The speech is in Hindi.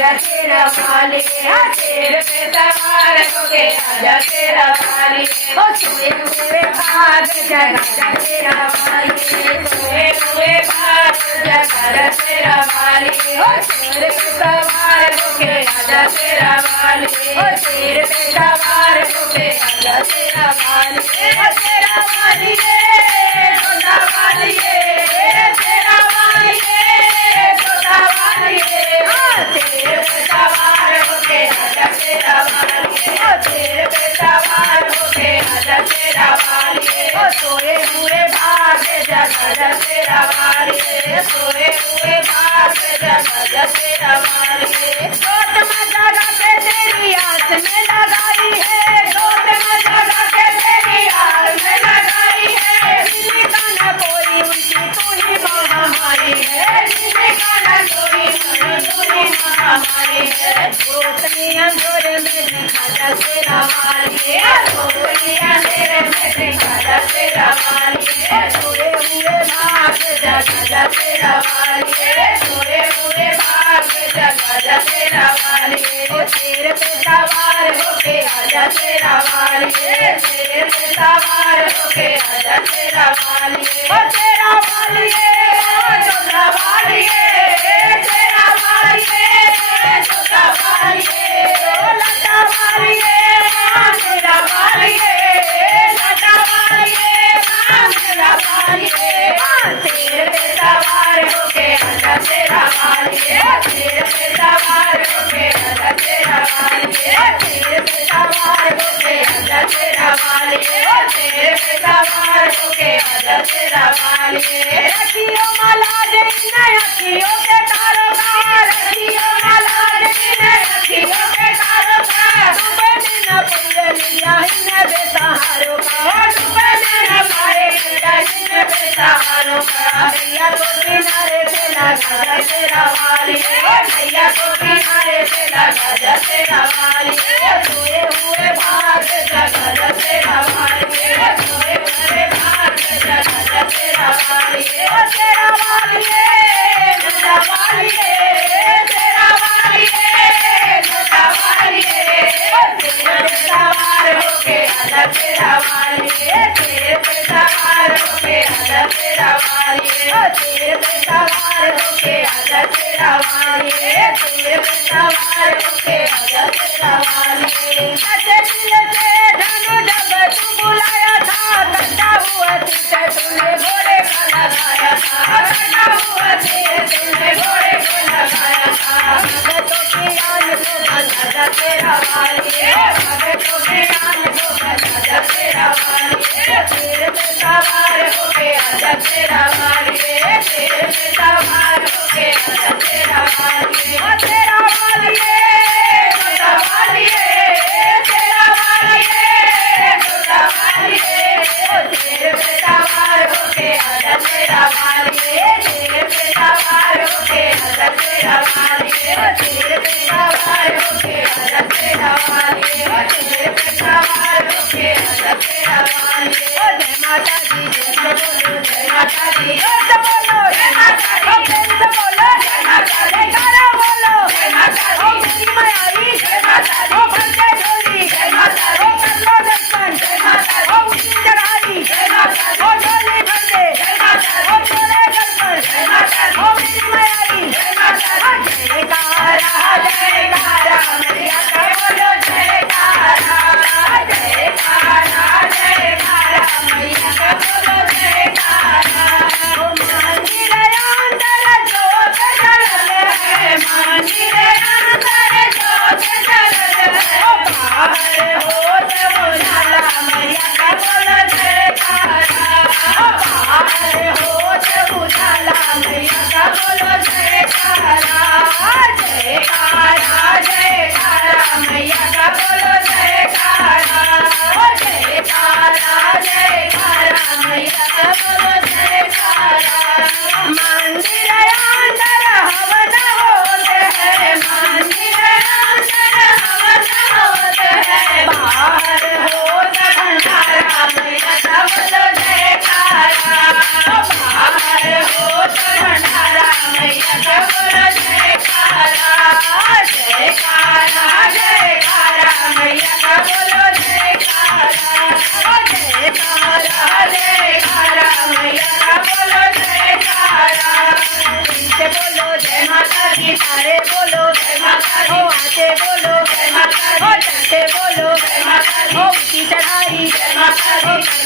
आजा तेरा वाली, शेर पे सवार होके आजा तेरा वाली, ओ सोए हुए भाग जगा तेरा वाली, सोए हुए भाग जगा तेरा वाली, ओ शेर पे सवार होके आजा तेरा वाली, ओ शेर पे सवार होके आजा तेरा वाली, ओ तेरा वाली छोटा वाली तेरा वाली छोटा वाली तेरे पे सवार होके आजा तेरा वाली, ओ तेरे पे सवार होके आजा तेरा वाली, ओ सोए हुए भाग जगा तेरा वाली, सोए हुए भाग जगा तेरा वाली, सोच में जगा के तेरी आस में लगाई है, सोच में जगा के तेरी आस में लगाई है, जिनका न कोई उनकी तू ही महामारी है, जिनका न कोई तू ही महामारी है, रोशनी अंधेरे में दिखाता तेरा वाली, रोशनी अंधेरे में दिखाता तेरा वाली, सोए हुए भाग जगा तेरा वाली, सोए हुए भाग जगा तेरा वाली, ओ तेरे पे सवार होके आजा तेरा वाली, तेरे पे सवार होके आजा तेरा वाली, ओ तेरा वाली छोटा वाली तेरा वाली छोटा वाली ओ लटा वाली तेरा वाली लटा वाली तेरा वाली, तेरे पे सवार होके आजा तेरा वाली, तेरे पे सवार होके आजा तेरा वाली, तेरे पे सवार होके आजा तेरा वाली, तेरे पे सवार होके आजा तेरा वाली, रखियो माला देने रखियो के कारोबार, रखियो माला देने रखियो के कारोबार, डूबे न पड़े लिया इन्हें बेसहारों का, डूबे न पाए लिया इन्हें बेसहारों का, भैया को किनारे से लगा तेरा वाली, भैया को किनारे से लगा तेरा वाली, सोए हुए भाग जगा तेरा वाली, सोए हुए भाग जगा तेरा वाली, ओ तेरा वाली छोटा वाली तेरा वाली छोटा वाली, ओ तेरे पे सवार होके आजा तेरा वाली, तेरे पे सवार होके आजा तेरा वाली, ओ तेरे पे सवार होके आजा तेरा वाली, तेरे पे सवार होके आजा तेरा वाली, सच्चे दिल से धनु जब तू बुलाया था, कटा हुआ तुझे तूने घोड़े का लगाया था, कटा हुआ तुझे घोड़े को लगाया था, भगतों की आन को बजा तेरा वाली, भगतों की आन को बजा तेरा वाली, तेरे पे सवार होके आजा तेरा वाली, तेरे पे सवार होके आजा तेरा वाली, ओ तेरा वाली छोटा वाली तेरा वाली छोटा वाली, ओ तेरे पे सवार होके आजा तेरा वाली, तेरे पे सवार होके आजा तेरा वाली, तेरे पे सवार होके आजा तेरा वाली, तेरे पे सवार होके आजा तेरा वाली, जय माता दी जय माता दी जय बोलो जय माता दी जय बोलो जय माता दी बोलो तारे बोलो जय माता ओ दी आते बोलो जय माता ओ दी चलते बोलो जय माता ओ दी ऊंची चढ़ाई जय माता ओ दी